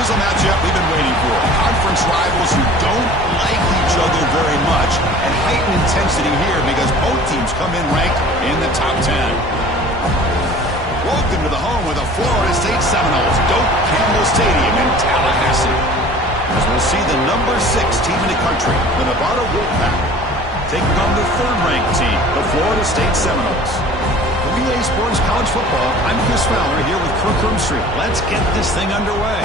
This is a matchup we've been waiting for. Conference rivals who don't like each other very much, and heightened intensity here because both teams come in ranked in the top 10. Welcome to the home of the Florida State Seminoles, Doak Campbell Stadium in Tallahassee. As we'll see the number 6 team in the country, the Nevada Wolfpack, taking on the third-ranked team, the Florida State Seminoles. For Relay Sports College Football, I'm Chris Fowler here with Kirk Hermstreet. Let's get this thing underway.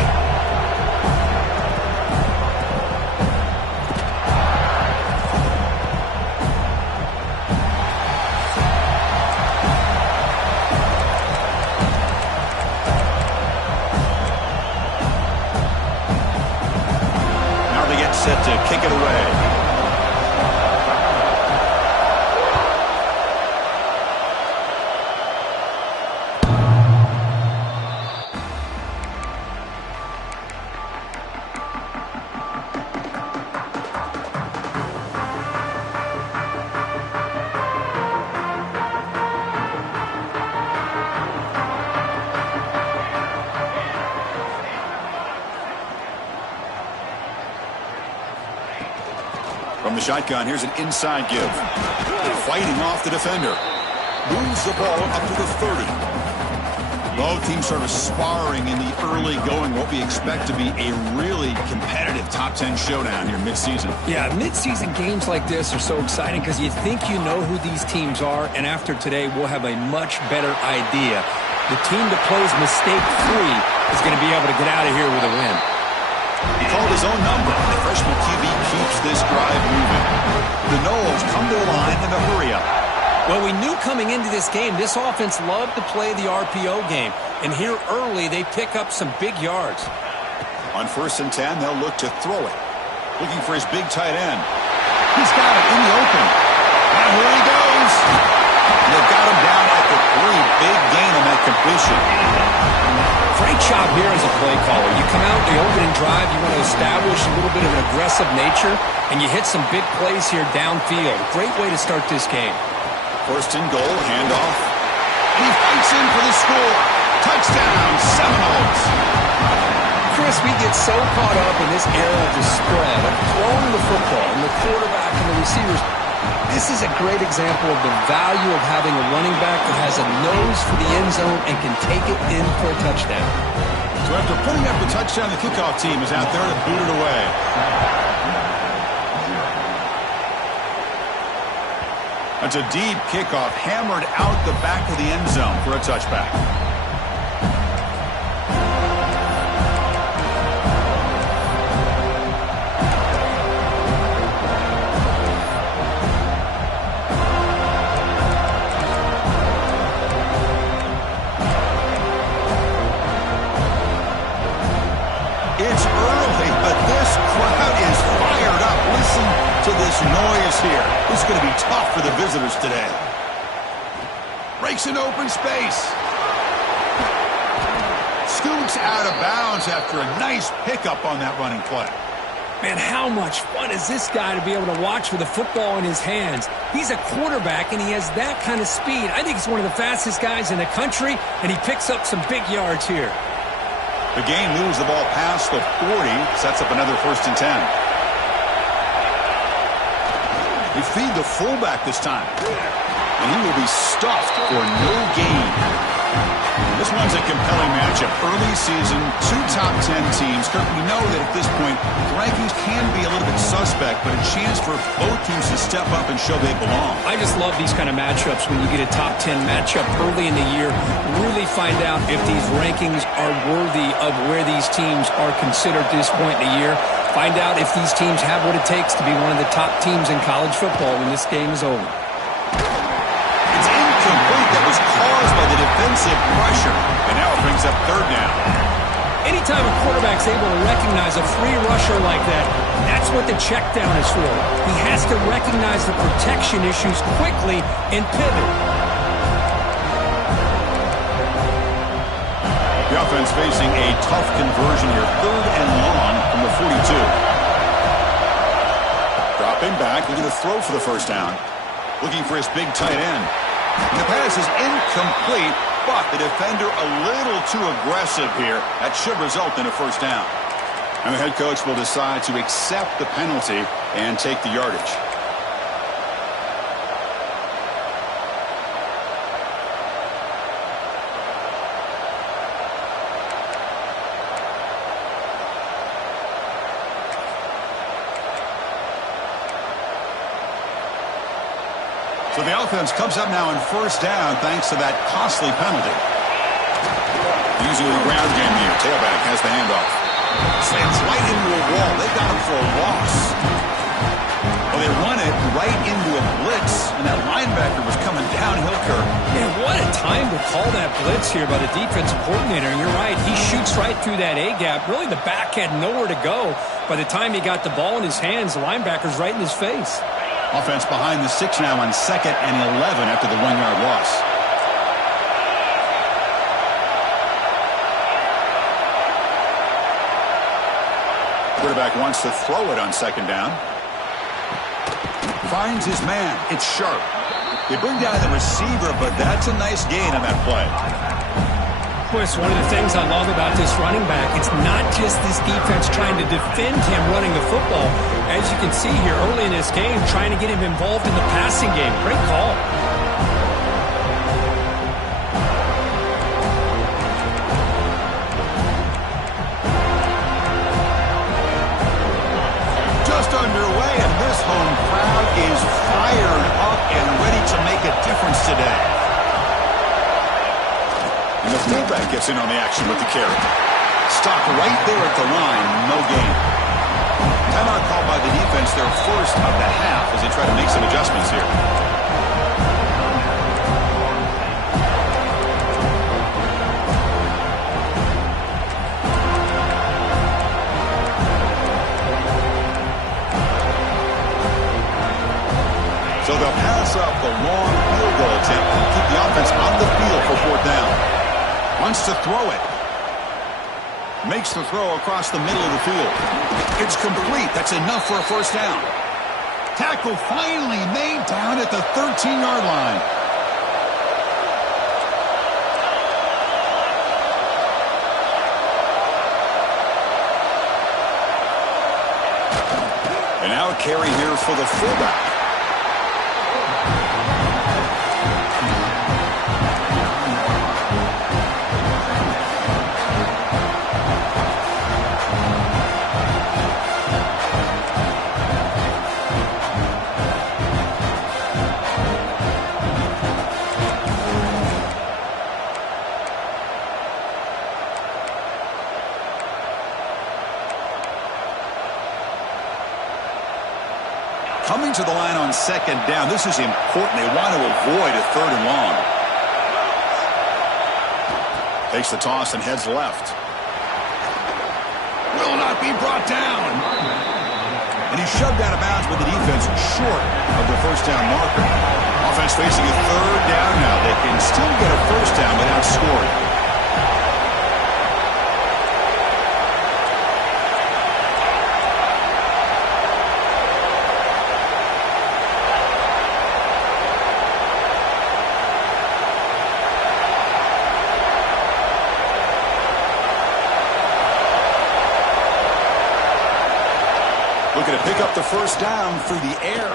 Now they get set to kick it away. From the shotgun, here's an inside give. Fighting off the defender. Moves the ball up to the 30. Both teams sort of sparring in the early going, what we expect to be a really competitive top 10 showdown here mid-season. Yeah, mid-season games like this are so exciting because you think you know who these teams are, and after today, we'll have a much better idea. The team that plays mistake-free is going to be able to get out of here with a win. He called his own number. The freshman QB keeps this drive moving. The Noles come to the line in a hurry-up. Well, we knew coming into this game, this offense loved to play the RPO game. And here early, they pick up some big yards. On 1st and 10, they'll look to throw it. Looking for his big tight end. He's got it in the open. And here he goes. They've got him down at the 3. Big gain on that completion. Great job here as a play caller. You come out the opening drive, you want to establish a little bit of an aggressive nature, and you hit some big plays here downfield. Great way to start this game. 1st and goal, handoff. And he fights in for the score. Touchdown, Seminoles. Chris, we get so caught up in this era of the spread, of throwing the football, and the quarterback and the receivers. This is a great example of the value of having a running back that has a nose for the end zone and can take it in for a touchdown. So after putting up the touchdown, the kickoff team is out there to boot it away. That's a deep kickoff, hammered out the back of the end zone for a touchback. It's early, but this crowd is fired up. Listen to this noise here. This is going to be tough for the visitors today. Breaks an open space. Scoots out of bounds after a nice pickup on that running play. Man, how much fun is this guy to be able to watch with the football in his hands? He's a quarterback, and he has that kind of speed. I think he's one of the fastest guys in the country, and he picks up some big yards here. The game moves the ball past the 40, sets up another 1st and 10. They feed the fullback this time, and he will be stuffed for no gain. This one's a compelling matchup. Early season, 2 top 10 teams. Kirk, we know that at this point, the rankings can be a little bit suspect, but a chance for both teams to step up and show they belong. I just love these kind of matchups when you get a top 10 matchup early in the year. Really find out if these rankings are worthy of where these teams are considered at this point in the year. Find out if these teams have what it takes to be one of the top teams in college football when this game is over. It's incomplete. That was caused by the defensive pressure. And now it brings up 3rd down. Anytime a quarterback's able to recognize a free rusher like that, that's what the check down is for. He has to recognize the protection issues quickly and pivot. The offense facing a tough conversion here. 3rd and long from the 42. Dropping back, looking to throw for the 1st down. Looking for his big tight end. And the pass is incomplete, but the defender a little too aggressive here. That should result in a 1st down. And the head coach will decide to accept the penalty and take the yardage. So the offense comes up now in first down thanks to that costly penalty. Using the ground game here. Tailback has the handoff. Slants right into a wall. They got him for a loss. Well, they run it right into a blitz, and that linebacker was coming downhill, Kirk. Man, what a time to call that blitz here by the defensive coordinator. And you're right, he shoots right through that A-gap. Really, the back had nowhere to go. By the time he got the ball in his hands, the linebacker's right in his face. Offense behind the 6 now on 2nd and 11 after the 1-yard loss. Quarterback wants to throw it on 2nd down. Finds his man. It's sharp. They bring down the receiver, but that's a nice gain on that play. Boy, it's one of the things I love about this running back. It's not just this defense trying to defend him running the football. As you can see here early in this game, trying to get him involved in the passing game. Great call. Just underway, and this home crowd is fired up and ready to make a difference today. And the fullback gets in on the action with the carry. Stopped right there at the line, no gain. Timeout called by the defense, their first of the half, as they try to make some adjustments here. So they'll pass up the long field goal attempt and keep the offense on the field for 4th down. Wants to throw it. Makes the throw across the middle of the field. It's complete. That's enough for a 1st down. Tackle finally made down at the 13-yard line. And now a carry here for the fullback. Coming to the line on 2nd down. This is important. They want to avoid a 3rd and long. Takes the toss and heads left. Will not be brought down. And he's shoved out of bounds with the defense short of the 1st down marker. Offense facing a 3rd down now. They can still get a 1st down without scoring. Looking to pick up the 1st down through the air.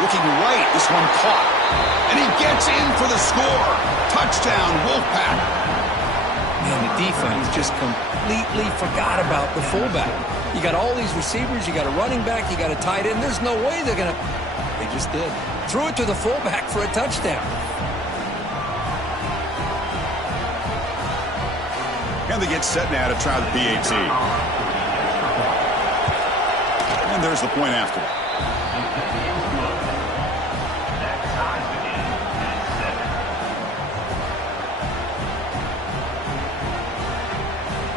Looking right, this one caught. And he gets in for the score. Touchdown, Wolfpack. Man, the defense just completely forgot about the fullback. You got all these receivers, you got a running back, you got a tight end. There's no way they're going to... They just did. Threw it to the fullback for a touchdown. And they get set now to try the PAT. And there's the point after.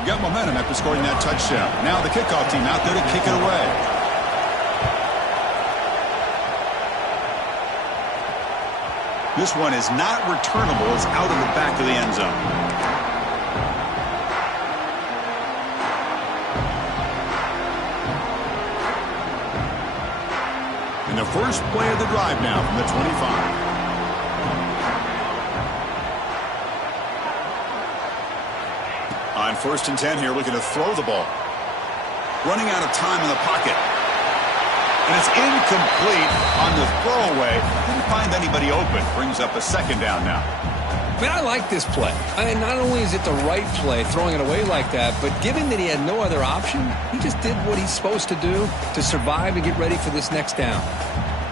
Got momentum after scoring that touchdown. Now the kickoff team out there to kick it away. This one is not returnable. It's out of the back of the end zone. And the first play of the drive now from the 25. On 1st and 10 here, looking to throw the ball. Running out of time in the pocket. And it's incomplete on the throwaway. Didn't find anybody open. Brings up a 2nd down now. Man, I like this play. Not only is it the right play, throwing it away like that, but given that he had no other option, he just did what he's supposed to do to survive and get ready for this next down.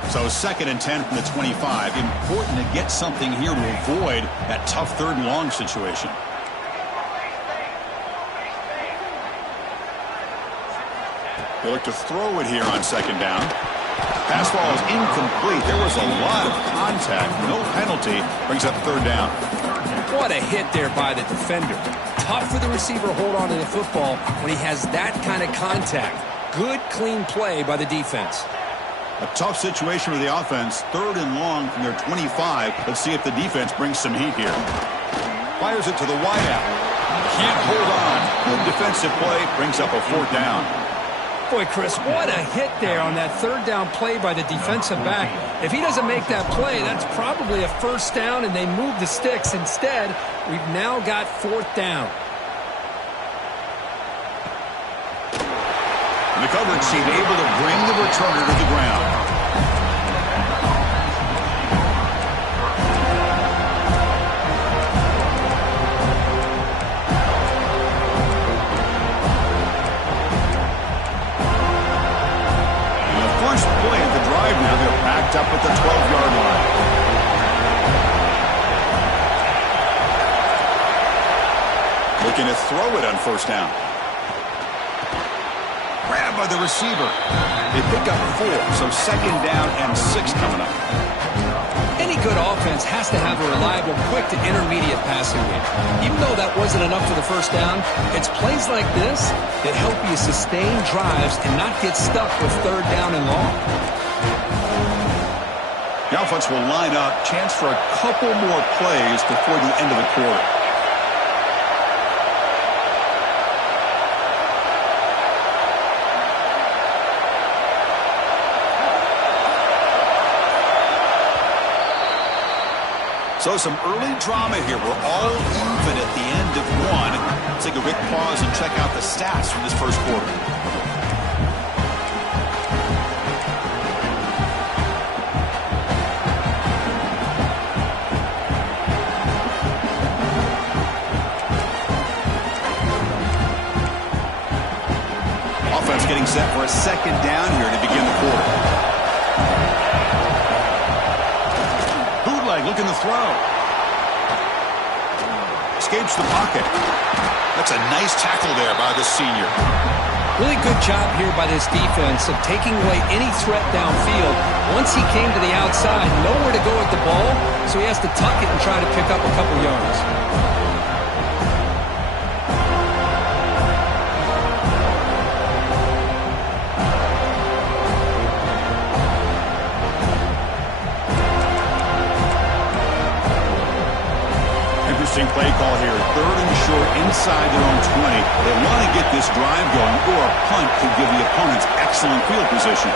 So 2nd and 10 from the 25. Important to get something here to avoid that tough 3rd and long situation. They look to throw it here on 2nd down. Pass ball is incomplete. There was a lot of contact. No penalty. Brings up 3rd down. What a hit there by the defender. Tough for the receiver to hold on to the football when he has that kind of contact. Good, clean play by the defense. A tough situation for the offense. 3rd and long from their 25. Let's see if the defense brings some heat here. Fires it to the wideout. Can't hold on. Good defensive play. Brings up a 4th down. Boy, Chris, what a hit there on that 3rd down play by the defensive back. If he doesn't make that play, that's probably a 1st down, and they move the sticks. Instead, we've now got 4th down. And the coverage team able to bring the returner to the ground. Now they're backed up at the 12-yard line. Looking to throw it on 1st down. Grabbed by the receiver. They pick up 4, so 2nd down and 6 coming up. Any good offense has to have a reliable, quick to intermediate passing game. Even though that wasn't enough for the 1st down, it's plays like this that help you sustain drives and not get stuck with 3rd down and long. The offense will line up. Chance for a couple more plays before the end of the quarter. So some early drama here. We're all even at the end of 1. Let's take a quick pause and check out the stats from this 1st quarter. Getting set for a 2nd down here to begin the quarter. Bootleg looking to throw. Escapes the pocket. That's a nice tackle there by the senior. Really good job here by this defense of taking away any threat downfield. Once he came to the outside, nowhere to go with the ball, so he has to tuck it and try to pick up a couple yards. Play call here. 3rd and short inside their own 20. They want to get this drive going, or a punt could give the opponents excellent field position.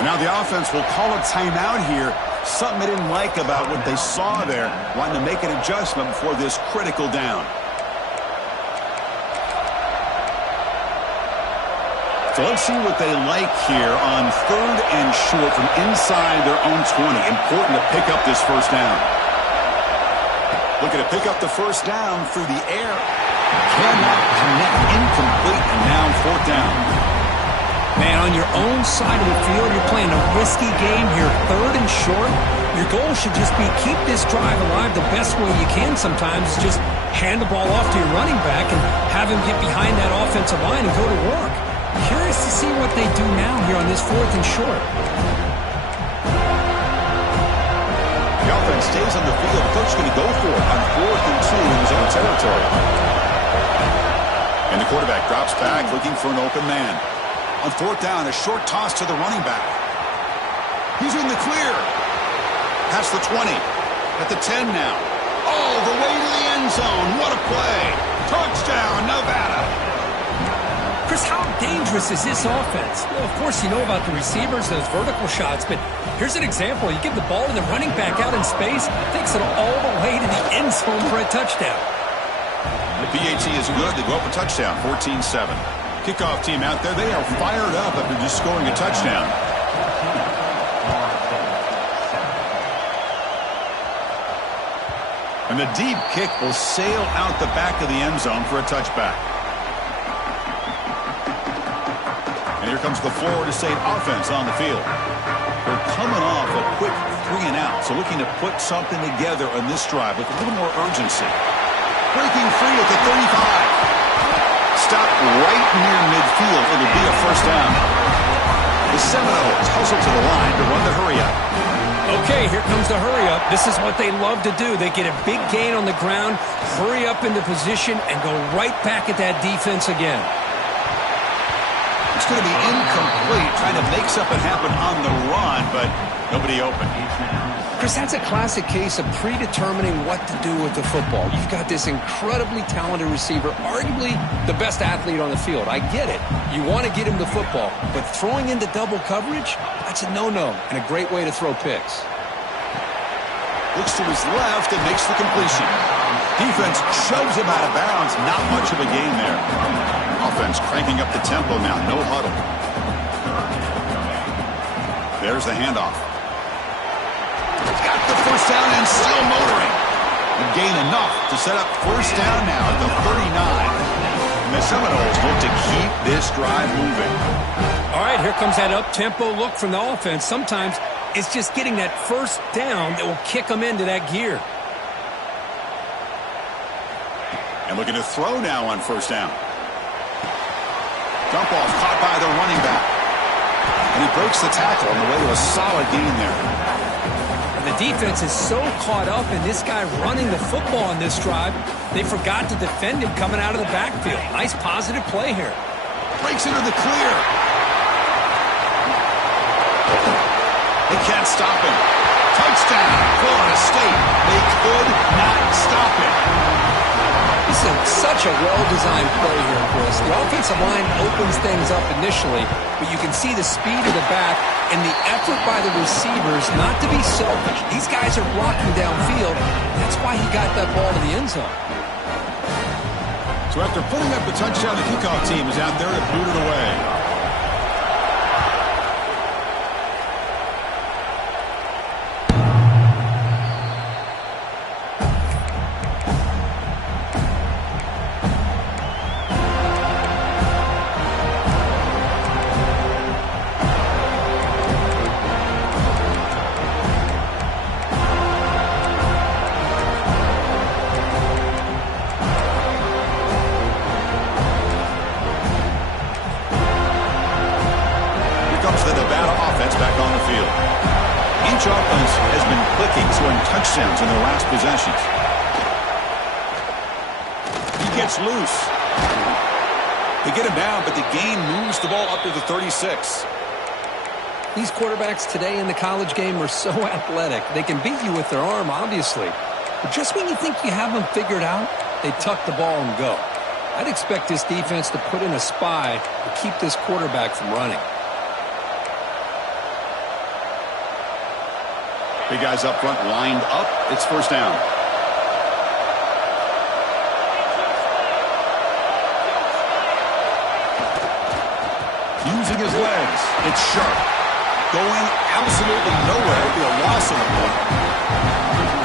And now the offense will call a timeout here. Something they didn't like about what they saw there. Wanting to make an adjustment before this critical down. So let's see what they like here on 3rd and short from inside their own 20. Important to pick up this 1st down. Looking to pick up the 1st down through the air. Cannot connect. Incomplete, and now 4th down. Man, on your own side of the field, you're playing a risky game here. 3rd and short. Your goal should just be keep this drive alive the best way you can sometimes. Just hand the ball off to your running back and have him get behind that offensive line and go to work. Curious to see what they do now here on this 4th and short. The offense stays on the field. The coach is going to go for it on 4th and 2 in his own territory. And the quarterback drops back looking for an open man. On 4th down, a short toss to the running back. He's in the clear. Past the 20. At the 10 now. All the way to the end zone. What a play. Touchdown, Nevada. Chris, how dangerous is this offense? Well, of course, you know about the receivers, those vertical shots, but here's an example. You give the ball to the running back out in space, takes it all the way to the end zone for a touchdown. The PAT is good. They go up a touchdown, 14-7. Kickoff team out there, they are fired up after just scoring a touchdown. And the deep kick will sail out the back of the end zone for a touchback. And here comes the Florida State offense on the field. They're coming off a quick 3 and out, so looking to put something together on this drive with a little more urgency. Breaking free at the 35. Stop right near midfield. It'll be a first down. The Seminoles hustle to the line to run the hurry up. Okay, here comes the hurry up. This is what they love to do. They get a big gain on the ground, hurry up into position, and go right back at that defense again. It's going to be incomplete, trying to make something happen on the run, but nobody open. Chris, that's a classic case of predetermining what to do with the football. You've got this incredibly talented receiver, arguably the best athlete on the field. I get it. You want to get him the football, but throwing into double coverage, that's a no-no and a great way to throw picks. Looks to his left and makes the completion. Defense shoves him out of bounds. Not much of a gain there. Offense cranking up the tempo now. No huddle. There's the handoff. Got the first down and still motoring. A gain enough to set up first down now at the 39. And the Seminoles look to keep this drive moving. All right, here comes that up-tempo look from the offense. Sometimes it's just getting that first down that will kick them into that gear. And looking to throw now on first down. Dump off caught by the running back. And he breaks the tackle on the way to a solid gain there. The defense is so caught up in this guy running the football on this drive, they forgot to defend him coming out of the backfield. Nice positive play here. Breaks into the clear. They can't stop him. Touchdown, Florida State. They could not stop him. This is such a well-designed play here, Chris. The offensive line opens things up initially, but you can see the speed of the back and the effort by the receivers not to be selfish. These guys are blocking downfield. That's why he got that ball to the end zone. So after putting up the touchdown, the kickoff team is out there to boot it away. Each offense has been clicking, scoring touchdowns in their last possessions. He gets loose. They get him down, but the gain moves the ball up to the 36. These quarterbacks today in the college game are so athletic. They can beat you with their arm, obviously. But just when you think you have them figured out, they tuck the ball and go. I'd expect this defense to put in a spy to keep this quarterback from running. Big guys up front lined up. It's first down. Using his legs. It's sharp. Going absolutely nowhere. It'll be a loss on the play.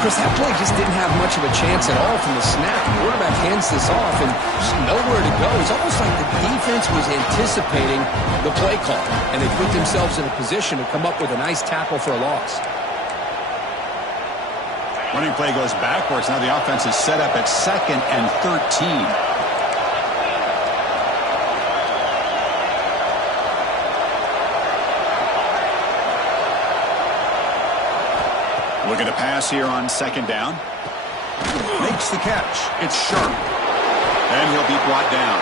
Chris, that play just didn't have much of a chance at all from the snap. The quarterback hands this off and just nowhere to go. It's almost like the defense was anticipating the play call, and they put themselves in a position to come up with a nice tackle for a loss. Running play goes backwards. Now the offense is set up at 2nd and 13. Looking to pass here on 2nd down. Makes the catch. It's sharp. And he'll be brought down.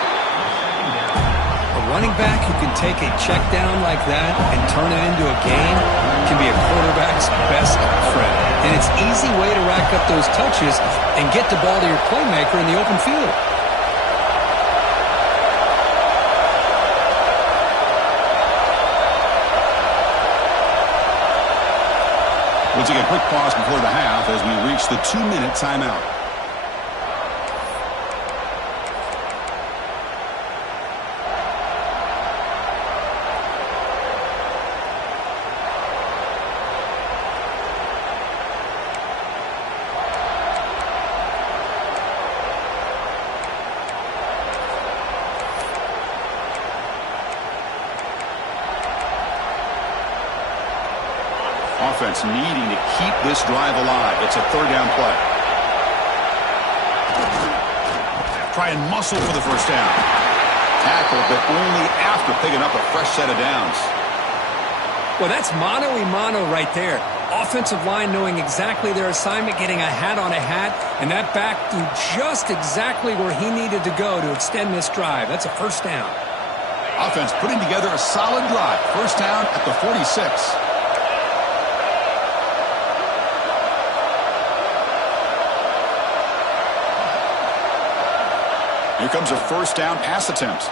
A running back who can take a check down like that and turn it into a gain can be a quarterback's best friend. And it's an easy way to rack up those touches and get the ball to your playmaker in the open field. We'll take a quick pause before the half as we reach the 2-minute timeout. Offense needing to keep this drive alive. It's a 3rd down play. Try and muscle for the first down. Tackle, but only after picking up a fresh set of downs. Well, that's mano-a-mano right there. Offensive line knowing exactly their assignment, getting a hat on a hat, and that back threw just exactly where he needed to go to extend this drive. That's a first down. Offense putting together a solid drive. First down at the 46. Here comes a first down pass attempt.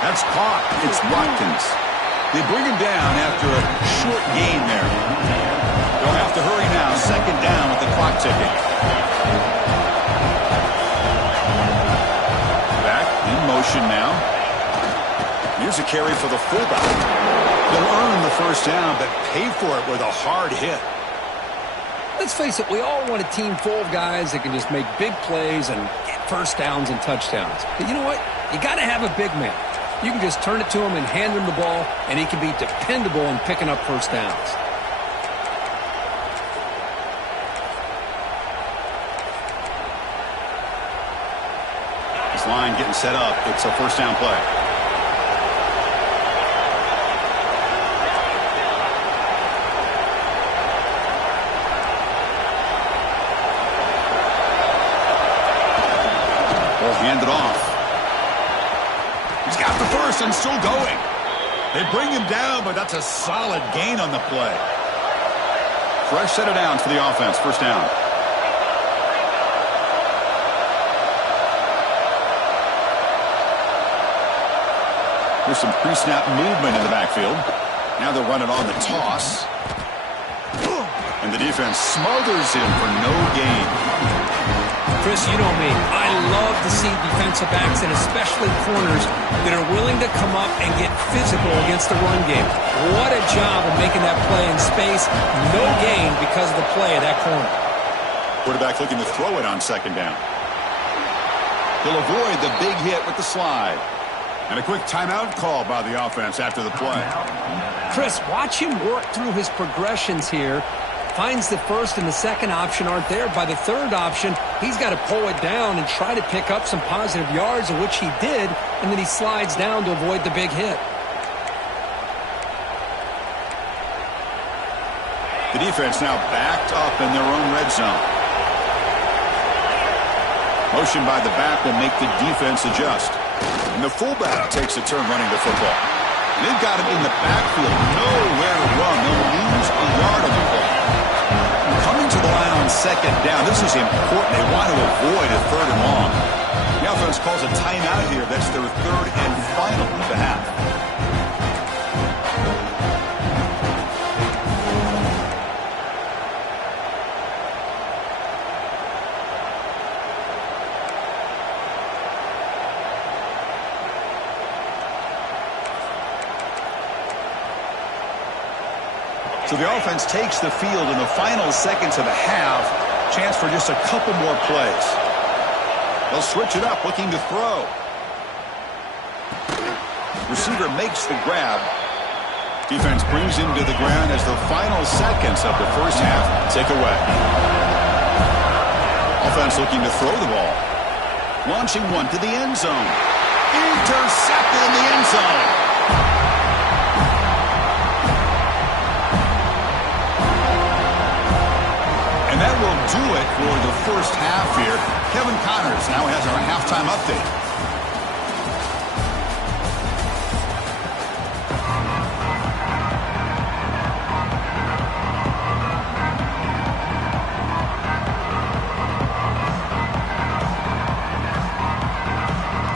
That's caught. It's Watkins. They bring him down after a short gain there. They'll have to hurry now. 2nd down with the clock ticking. Back in motion now. Here's a carry for the fullback. They'll earn the first down, but pay for it with a hard hit. Let's face it, we all want a team full of guys that can just make big plays and get first downs and touchdowns. But you know what? You got to have a big man. You can just turn it to him and hand him the ball, and he can be dependable in picking up first downs. This line getting set up. It's a first down play. Hand it off. He's got the first and still going. They bring him down, but that's a solid gain on the play. Fresh set of downs for the offense. First down. There's some pre-snap movement in the backfield. Now they'll run it on the toss. And the defense smothers him for no gain. Chris, you know me. I love to see defensive backs and especially corners that are willing to come up and get physical against the run game. What a job of making that play in space. No gain because of the play of that corner. Quarterback looking to throw it on 2nd down. He'll avoid the big hit with the slide. And a quick timeout call by the offense after the play. Chris, watch him work through his progressions here. Finds the first and the second option aren't there. By the 3rd option, he's got to pull it down and try to pick up some positive yards, of which he did, and then he slides down to avoid the big hit. The defense now backed up in their own red zone. Motion by the back will make the defense adjust. And the fullback takes a turn running the football. And they've got him in the backfield. Nowhere to run. They'll lose a yard on the play. Coming to the line on 2nd down. This is important. They want to avoid a 3rd and long. The offense calls a timeout here. That's their 3rd and final of the half. So the offense takes the field in the final seconds of the half. Chance for just a couple more plays. They'll switch it up, looking to throw. Receiver makes the grab. Defense brings him to the ground as the final seconds of the first half tick away. Offense looking to throw the ball. Launching one to the end zone. Intercepted in the end zone. And that will do it for the first half here. Kevin Connors now has our halftime update.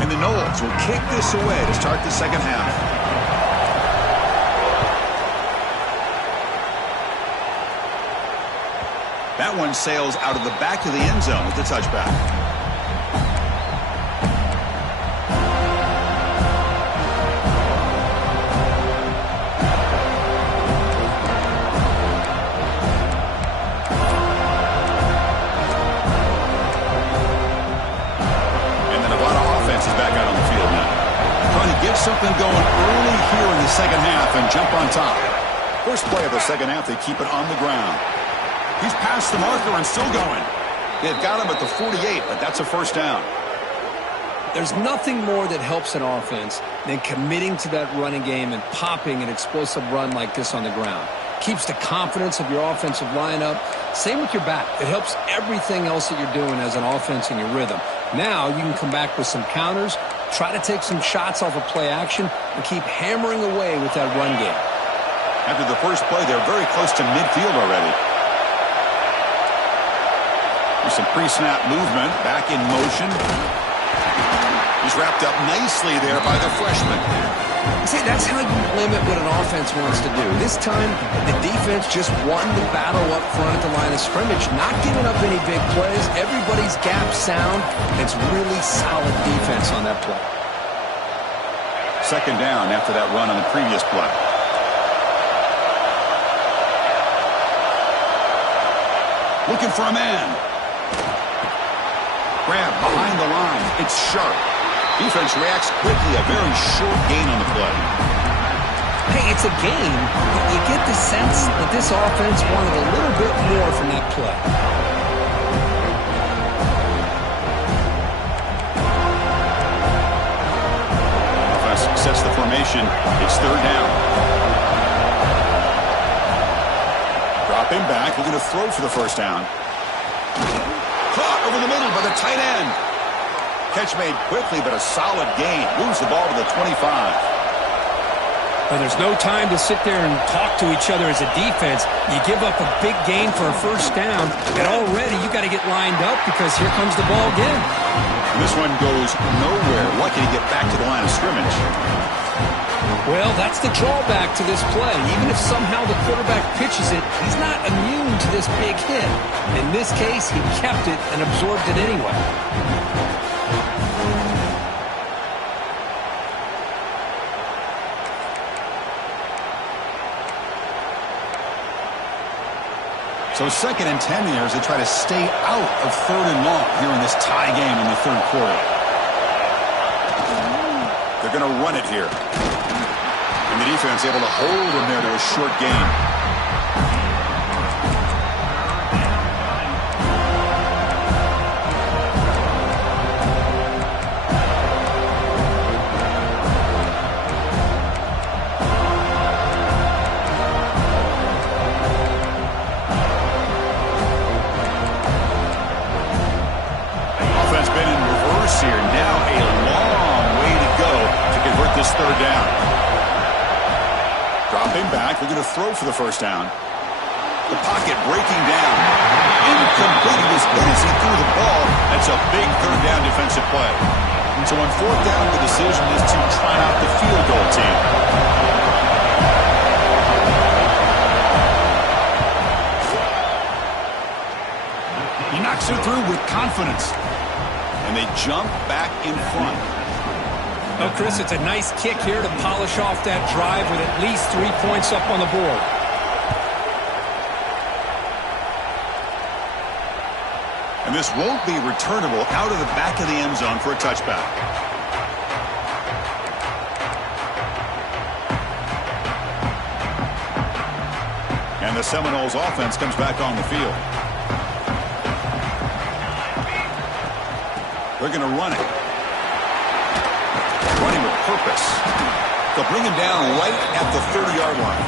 And the Noles will kick this away to start the second half. That one sails out of the back of the end zone with the touchback. And the Nevada offense is back out on the field now. Trying to get something going early here in the second half and jump on top. First play of the second half, they keep it on the ground. He's past the marker and still going. They've got him at the 48, but that's a first down. There's nothing more that helps an offense than committing to that running game and popping an explosive run like this on the ground. Keeps the confidence of your offensive lineup. Same with your back. It helps everything else that you're doing as an offense in your rhythm. Now you can come back with some counters, try to take some shots off of play action, and keep hammering away with that run game. After the first play, they're very close to midfield already. Some pre-snap movement, back in motion. He's wrapped up nicely there by the freshman. See, that's how you limit what an offense wants to do. This time, the defense just won the battle up front at the line of scrimmage, not giving up any big plays. Everybody's gap sound. It's really solid defense on that play. Second down after that run on the previous play. Looking for a man. Grab behind the line. It's sharp. Defense reacts quickly. A very short gain on the play. Hey, it's a game. You get the sense that this offense wanted a little bit more from that play. Offense sets the formation. It's third down. Dropping back. We're going to throw for the first down. Caught over the middle by the tight end. Catch made quickly, but a solid gain. Moves the ball to the 25. Well, there's no time to sit there and talk to each other as a defense. You give up a big gain for a first down, and already you got to get lined up because here comes the ball again. And this one goes nowhere. Lucky to get back to the line of scrimmage. Well, that's the drawback to this play. Even if somehow the quarterback pitches it, he's not immune to this big hit. In this case, he kept it and absorbed it anyway. So second and 10 here as they try to stay out of third and long here in this tie game in the third quarter. They're going to run it here. And the defense able to hold him there to a short gain. Offense been in reverse here. Now a long way to go to convert this third down. Dropping back. We're going to throw for the first down. The pocket breaking down. Incomplete. As good as he threw the ball. That's a big third down defensive play. So on fourth down, the decision is to try out the field goal team. He knocks it through with confidence. And they jump back in front. Oh, Chris, it's a nice kick here to polish off that drive with at least 3 points up on the board. And this won't be returnable out of the back of the end zone for a touchback. And the Seminoles offense comes back on the field. They're going to run it. Running with purpose. They'll bring him down right at the 30-yard line.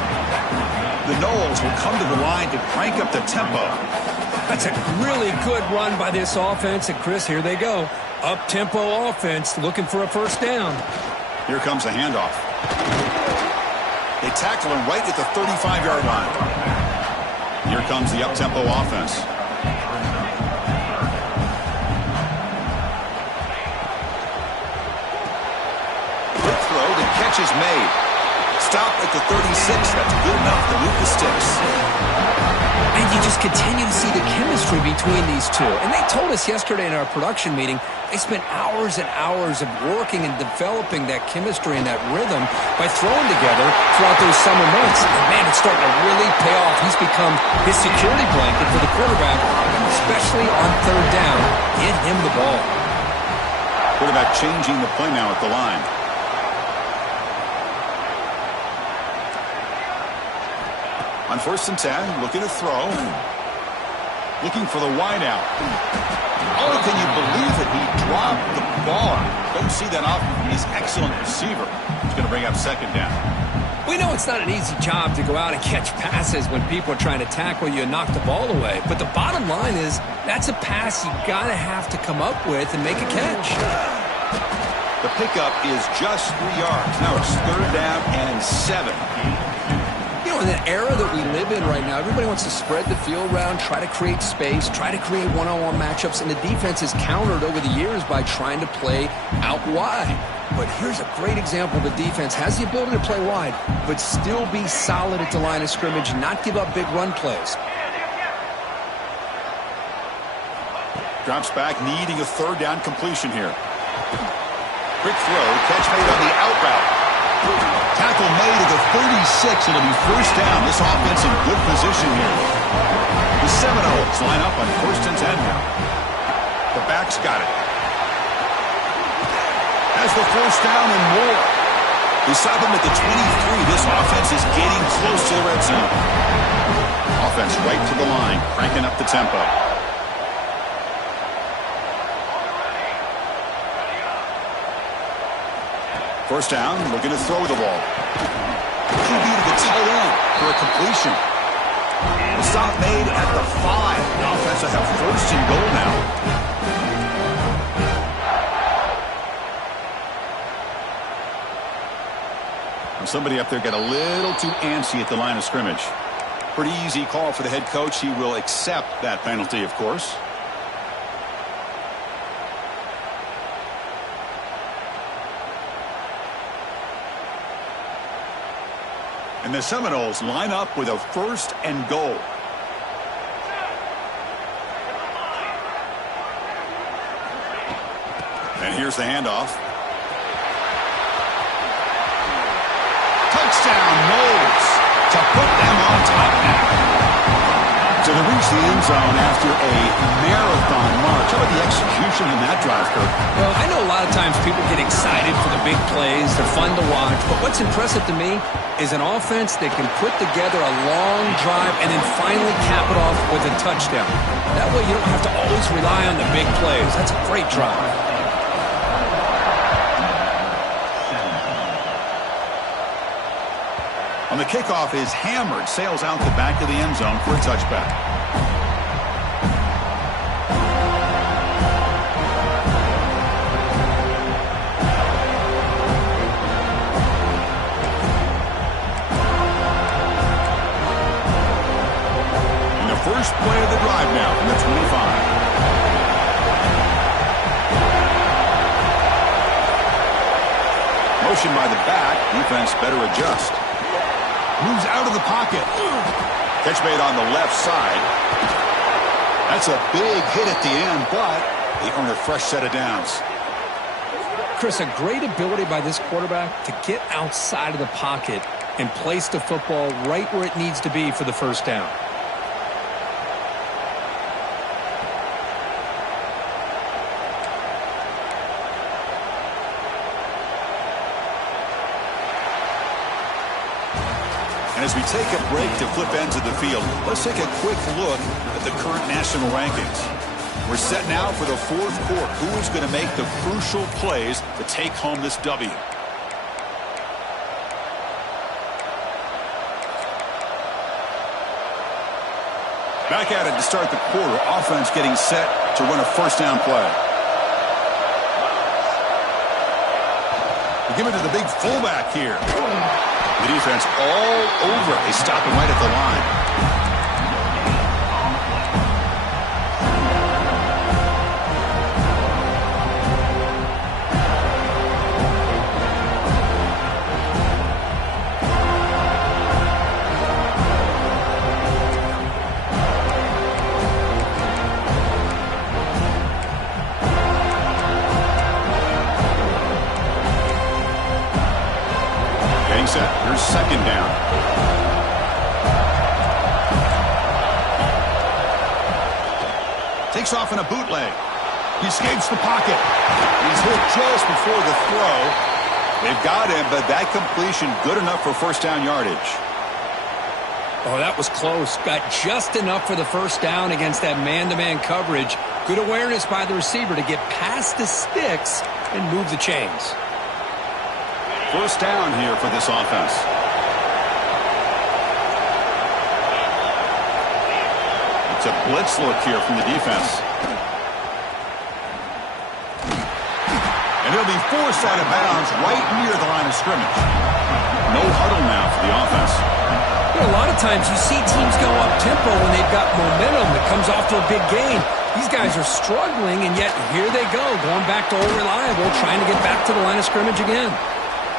The Noles will come to the line to crank up the tempo. That's a really good run by this offense. And, Chris, here they go. Up-tempo offense looking for a first down. Here comes the handoff. They tackle him right at the 35-yard line. Here comes the up-tempo offense. Catch is made. Stop at the 36. That's good enough to move the sticks. And you just continue to see the chemistry chemistry between these two. And they told us yesterday in our production meeting, they spent hours and hours of working and developing that chemistry and that rhythm by throwing together throughout those summer months. And man, it's starting to really pay off. He's become his security blanket for the quarterback, especially on third down. Get him the ball. Quarterback changing the play now at the line. On 1st and 10, looking to throw. Looking for the wideout. Oh, can you believe it? He dropped the ball. Don't see that often from his excellent receiver. He's going to bring up 2nd down. We know it's not an easy job to go out and catch passes when people are trying to tackle you and knock the ball away. But the bottom line is that's a pass you got to have to come up with and make a catch. The pickup is just 3 yards. Now it's 3rd down and 7. You know, in the era that we live in right now, everybody wants to spread the field around, try to create space, try to create one-on-one matchups, and the defense is countered over the years by trying to play out wide. But here's a great example. The defense has the ability to play wide, but still be solid at the line of scrimmage, not give up big run plays. Drops back, needing a 3rd down completion here. Quick throw, catch made on the out route. Tackle made at the 36. It'll be 1st down. This offense in good position here. The Seminoles line up on 1st and 10 now. The back's got it. Has the 1st down and more. They stop him at the 23. This offense is getting close to the red zone. Offense right to the line, cranking up the tempo. First down, looking to throw the ball. QB to the tight end for a completion. The stop made at the 5. The offense will have 1st and goal now. Well, somebody up there got a little too antsy at the line of scrimmage. Pretty easy call for the head coach. He will accept that penalty, of course. And the Seminoles line up with a 1st and goal. And here's the handoff. Touchdown, Noles, to put them on top now. So they reach the end zone after a marathon march. How about the execution in that drive, Kirk? Well, I know a lot of times people get excited for the big plays. They're fun to watch. But what's impressive to me is an offense that can put together a long drive and then finally cap it off with a touchdown. That way you don't have to always rely on the big plays. That's a great drive. On the kickoff is hammered, sails out the back of the end zone for a touchback. And the first play of the drive now from the 25. Motion by the back, defense better adjust. Moves out of the pocket. Catch made on the left side. That's a big hit at the end, but they earn a fresh set of downs. Chris, a great ability by this quarterback to get outside of the pocket and place the football right where it needs to be for the 1st down. And as we take a break to flip ends of the field, let's take a quick look at the current national rankings. We're set now for the 4th quarter. Who is going to make the crucial plays to take home this W? Back at it to start the quarter. Offense getting set to run a 1st down play. We give it to the big fullback here. The defense all over. They stop him right at the line. Takes off in a bootleg. He escapes the pocket. He's hit just before the throw. They've got him, but that completion good enough for first down yardage. Oh, that was close. Got just enough for the first down against that man-to-man coverage. Good awareness by the receiver to get past the sticks and move the chains. First down here for this offense. It's a blitz look here from the defense. And he'll be forced out of bounds right near the line of scrimmage. No huddle now for the offense. You know, a lot of times you see teams go up-tempo when they've got momentum that comes off to a big gain. These guys are struggling, and yet here they go, going back to old reliable, trying to get back to the line of scrimmage again.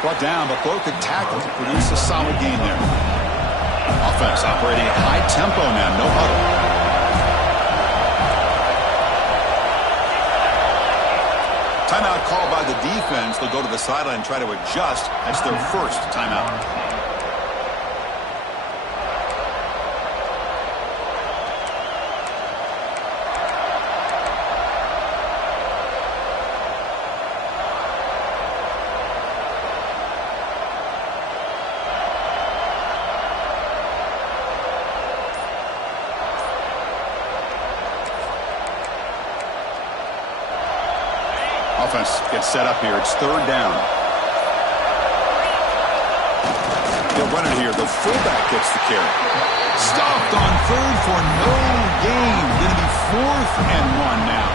Brought down, but broke a tackle to produce a solid gain there. Offense operating at high tempo now, no huddle. Timeout called by the defense. They'll go to the sideline and try to adjust. That's their first timeout. Offense gets set up here. It's third down. They'll run it here. The fullback gets the carry. Stopped on third for no gain. Going to be 4th and 1 now.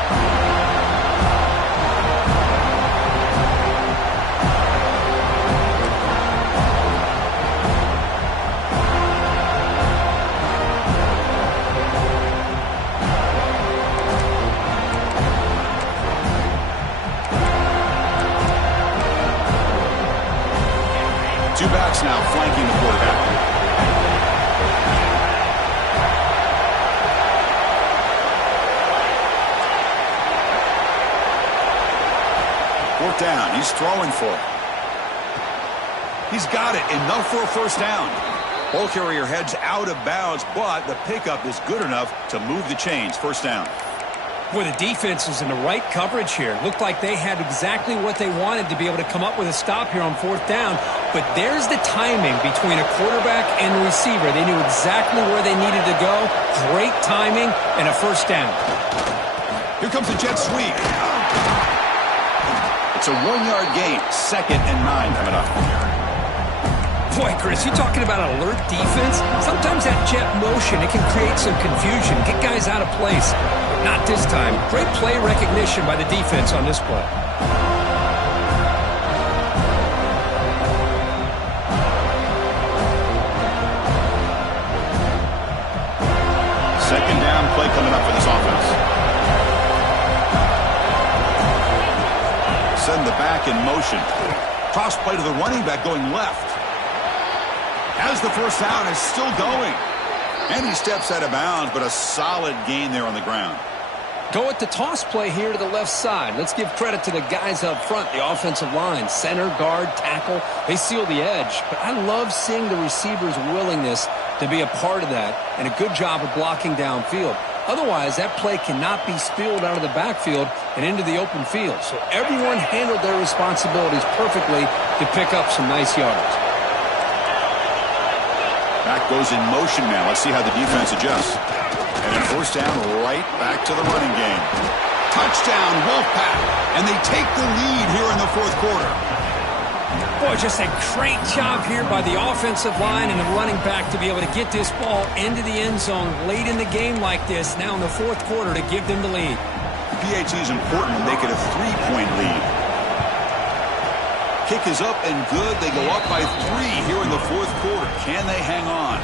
Two backs now flanking the quarterback. Fourth down. He's throwing for it. He's got it. Enough for a first down. Ball carrier heads out of bounds, but the pickup is good enough to move the chains. First down. Boy, the defense is in the right coverage here. Looked like they had exactly what they wanted to be able to come up with a stop here on fourth down. But there's the timing between a quarterback and a receiver. They knew exactly where they needed to go. Great timing and a first down. Here comes the jet sweep. It's a 1-yard gain. 2nd and 9 coming up. Boy, Chris, you talking about an alert defense? Sometimes that jet motion, it can create some confusion, get guys out of place. Not this time. Great play recognition by the defense on this play. Second down play coming up for this offense. Send the back in motion. Cross play to the running back going left. Has the first down, is still going. And he steps out of bounds, but a solid gain there on the ground. Go at the toss play here to the left side. Let's give credit to the guys up front, the offensive line. Center, guard, tackle, they seal the edge. But I love seeing the receiver's willingness to be a part of that and a good job of blocking downfield. Otherwise, that play cannot be spilled out of the backfield and into the open field. So everyone handled their responsibilities perfectly to pick up some nice yards. Back goes in motion now. Let's see how the defense adjusts. And then first down, right back to the running game. Touchdown, Wolfpack. And they take the lead here in the fourth quarter. Boy, just a great job here by the offensive line and the running back to be able to get this ball into the end zone late in the game like this, now in the fourth quarter, to give them the lead. PAT is important to make it a 3-point lead. Kick is up and good. They go up by 3 here in the fourth quarter. Can they hang on?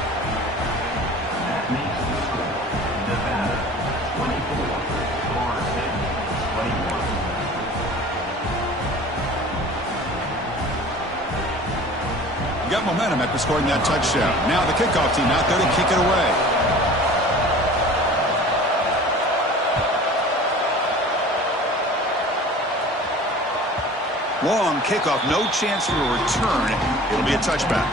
Got momentum after scoring that touchdown. Now the kickoff team out there to kick it away. Long kickoff, no chance for a return. It'll be a touchback.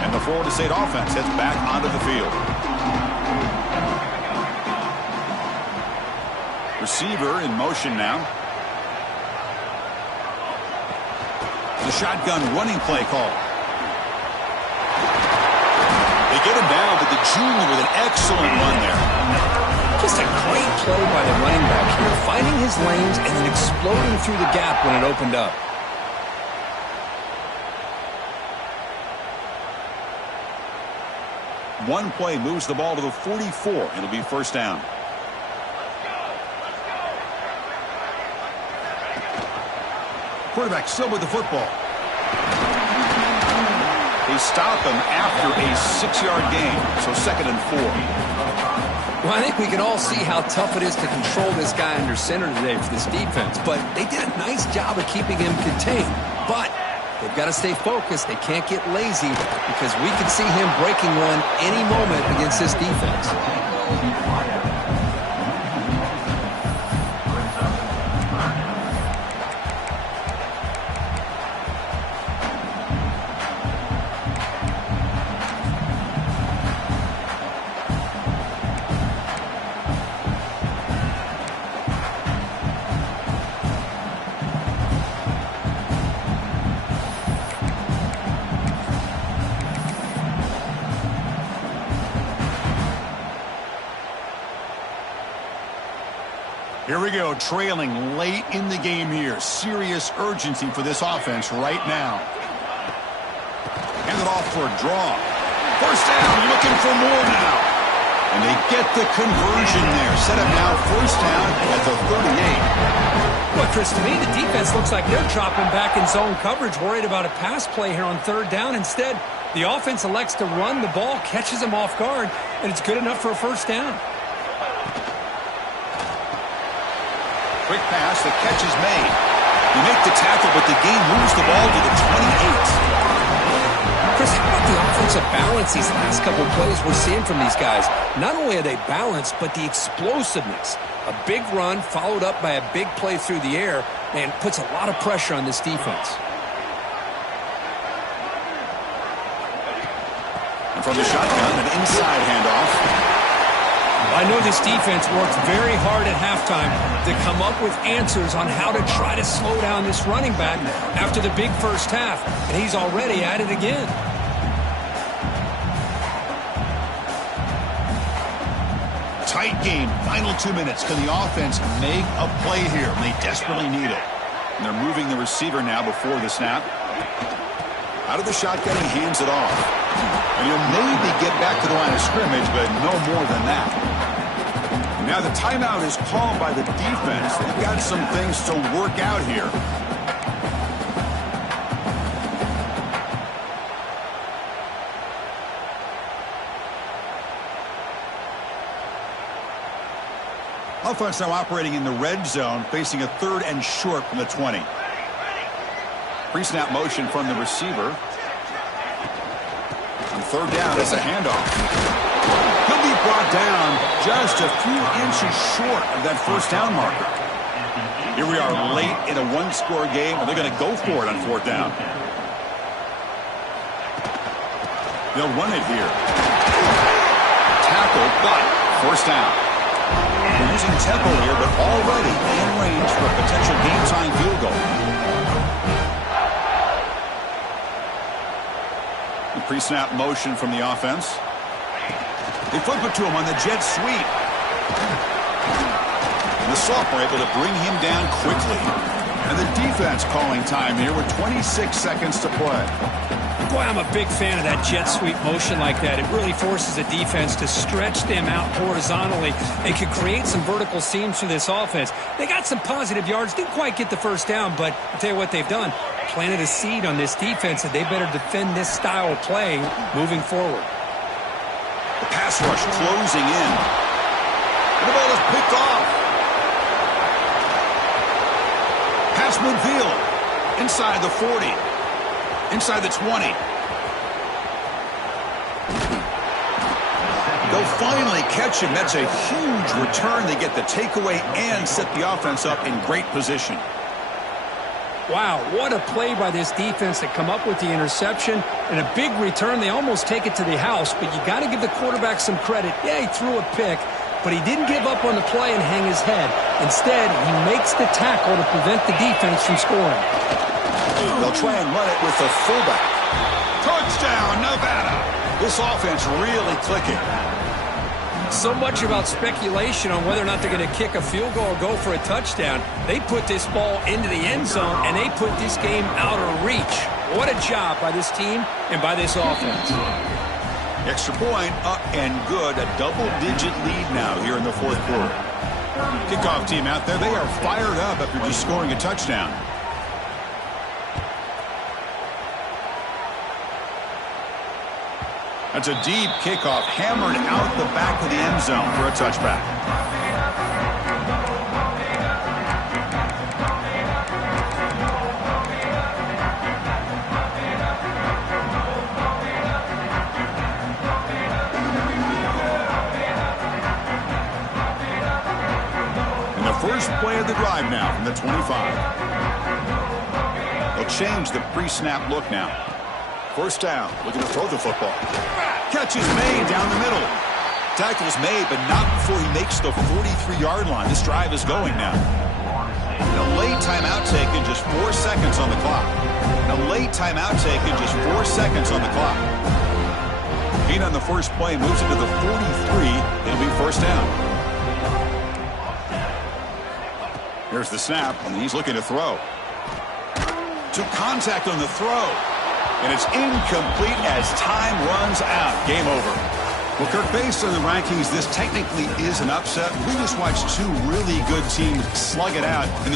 And Florida State offense heads back onto the field. Receiver in motion now. The shotgun running play call. They get him down, but the junior with an excellent run there. Just a great play by the running back here, finding his lanes and then exploding through the gap when it opened up. One play moves the ball to the 44. It'll be first down. Quarterback still with the football. They stop him after a 6-yard gain, so 2nd and 4. Well, I think we can all see how tough it is to control this guy under center today for this defense, but they did a nice job of keeping him contained. But they've got to stay focused. They can't get lazy because we could see him breaking one any moment against this defense. Here we go, trailing late in the game here. Serious urgency for this offense right now. Hand it off for a draw. First down, looking for more now. And they get the conversion there. Set up now, first down at the 38. Well, Chris, to me, the defense looks like they're dropping back in zone coverage, worried about a pass play here on 3rd down. Instead, the offense elects to run the ball, catches them off guard, and it's good enough for a first down. Quick pass, the catch is made. You make the tackle, but the game moves the ball to the 28. Chris, how about the offensive balance these last couple of plays we're seeing from these guys? Not only are they balanced, but the explosiveness. A big run followed up by a big play through the air, and puts a lot of pressure on this defense. And from the shotgun, an inside handoff. I know this defense worked very hard at halftime to come up with answers on how to try to slow down this running back after the big first half, and he's already at it again. Tight game, final 2 minutes. Can the offense make a play here? They desperately need it. And they're moving the receiver now before the snap. Out of the shotgun, he hands it off. And he'll maybe get back to the line of scrimmage, but no more than that. And now the timeout is called by the defense. They've got some things to work out here. Offense now operating in the red zone, facing a 3rd and short from the 20. Pre-snap motion from the receiver. On 3rd down, it's a handoff. He'll be brought down just a few inches short of that first down marker. Here we are late in a 1-score game, and they're going to go for it on 4th down. They'll run it here. Tackle, but first down. We're using tempo here, but already in range for a potential game-time field goal. The pre-snap motion from the offense. They flip it to him on the jet sweep. And the sophomore able to bring him down quickly. And the defense calling time here with 26 seconds to play. Boy, I'm a big fan of that jet sweep motion like that. It really forces the defense to stretch them out horizontally and can create some vertical seams for this offense. They got some positive yards, didn't quite get the first down, but I'll tell you what they've done. Planted a seed on this defense, and they better defend this style of play moving forward. The pass rush closing in. And the ball is picked off. Pass midfield. Inside the 40. Inside the 20. They'll finally catch him. That's a huge return. They get the takeaway and set the offense up in great position. Wow, what a play by this defense to come up with the interception and a big return. They almost take it to the house, but you got to give the quarterback some credit. Yeah, he threw a pick, but he didn't give up on the play and hang his head. Instead, he makes the tackle to prevent the defense from scoring. They'll try and run it with the fullback. Touchdown, Nevada. This offense really clicking. So much about speculation on whether or not they're going to kick a field goal or go for a touchdown. They put this ball into the end zone, and they put this game out of reach. What a job by this team and by this offense. Extra point, up and good. A double-digit lead now here in the fourth quarter. Kickoff team out there. They are fired up after just scoring a touchdown. That's a deep kickoff, hammered out the back of the end zone for a touchback. And the first play of the drive now from the 25. They'll change the pre-snap look now. First down, looking to throw the football. Catch is made down the middle. Tackle's made, but not before he makes the 43-yard line. This drive is going now. A late timeout taken, just 4 seconds on the clock. A late timeout taken, just 4 seconds on the clock. Gain on the first play, moves it to the 43. It'll be first down. Here's the snap, and he's looking to throw. To contact on the throw. And it's incomplete as time runs out. Game over. Well, Kirk, based on the rankings, this technically is an upset. We just watched two really good teams slug it out. And